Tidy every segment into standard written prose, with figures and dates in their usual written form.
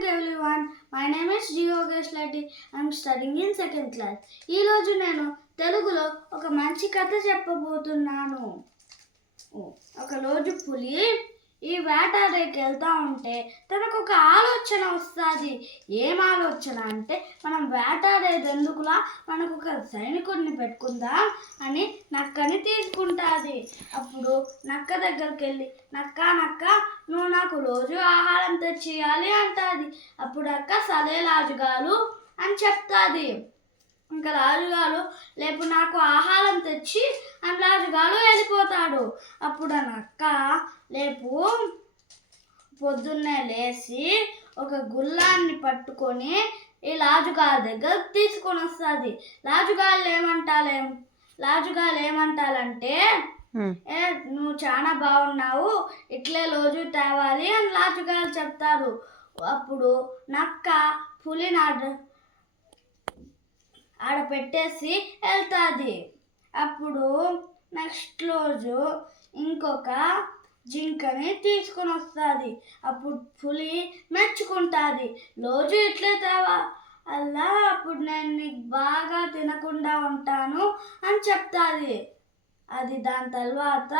morning everyone. My name is Yogesh Laddy. I am studying in second class. ఈ రోజు నేను తెలుగులో ఒక మంచి కథ చెప్పబోతున్నాను. ఒక రోజు పులి ఈ వేటాడేకి వెళ్తా ఉంటే తనకు ఒక ఆలోచన వస్తుంది. ఏం ఆలోచన అంటే మనం వేటాడేది ఎందుకులా, మనకు ఒక సైనికుడిని పెట్టుకుందాం అని నక్కని తీసుకుంటుంది. అప్పుడు నక్క దగ్గరికి వెళ్ళి నక్క నువ్వు నాకు రోజు ఆహారం తెచ్చియాలి అంటుంది. అప్పుడు అక్క సరే రాజుగారు అని చెప్తుంది. ఇంకా రాజుగారు లేపు నాకు ఆహారం తెచ్చి అని రాజుగారు వెళ్ళిపోతాడు. అప్పుడు ఆ నక్క లేపు పొద్దున్నే లేచి ఒక గుల్లాన్ని పట్టుకొని ఈ రాజుగారి దగ్గర తీసుకొని వస్తుంది. రాజుగారు ఏమంటారంటే నువ్వు చాలా బాగున్నావు, ఇట్లే రోజు తేవాలి అని రాజుగారు చెప్తారు. అప్పుడు నక్క పులిని ఆడ పెట్టేసి వెళ్తుంది. అప్పుడు నెక్స్ట్ రోజు ఇంకొక జింకని తీసుకొని వస్తుంది. అప్పుడు పులి మెచ్చుకుంటుంది, రోజు ఇట్లే తేవా అలా అప్పుడు నేను నీకు బాగా తినకుండా ఉంటాను అని చెప్తుంది. అది దాని తర్వాత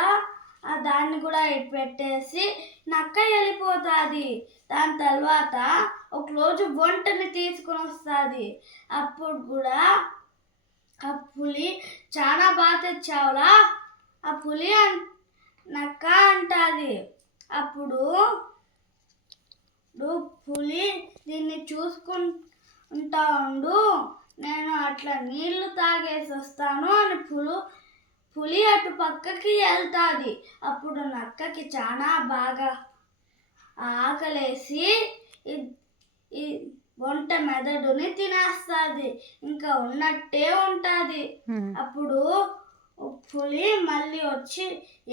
దాన్ని కూడా పెట్టేసి నక్క వెళ్ళిపోతుంది. దాని తర్వాత ఒకరోజు ఒంటని తీసుకొని వస్తుంది. అప్పుడు కూడా ఆ పులి చాలా బాగా తెచ్చావురా ఆ పులి నక్క అంటుంది. అప్పుడు పులి దీన్ని చూసుకుంటా ఉండు, నేను అట్లా నీళ్లు తాగేసి వస్తాను అని పులి అటు పక్కకి వెళ్తుంది. అప్పుడు నక్కకి చాలా బాగా ఆకలేసి ఈ వంట మెదడుని తినేస్తుంది. ఇంకా ఉన్నట్టే ఉంటుంది. అప్పుడు పులి మళ్ళీ వచ్చి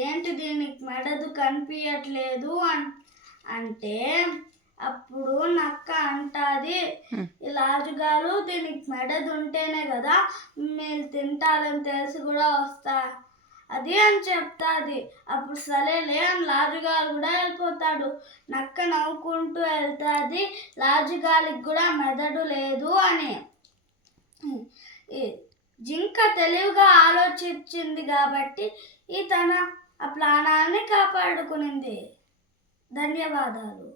ఏంటి దీనికి మెదడు కనిపించట్లేదు అంటే అప్పుడు నక్క అంటుంది, ఈ రాజుగారు దీనికి మెదడు ఉంటేనే కదా మీరు తింటారని తెలిసి కూడా వస్తా అది అని చెప్తుంది. అప్పుడు సరేలే అని రాజుగారు కూడా వెళ్ళిపోతాడు. నక్క నవ్వుకుంటూ వెళ్తుంది, రాజుగారికి కూడా మెదడు లేదు అని. జింక తెలివిగా ఆలోచించింది కాబట్టి తన ఆ ప్రాణాన్ని కాపాడుకునింది. ధన్యవాదాలు.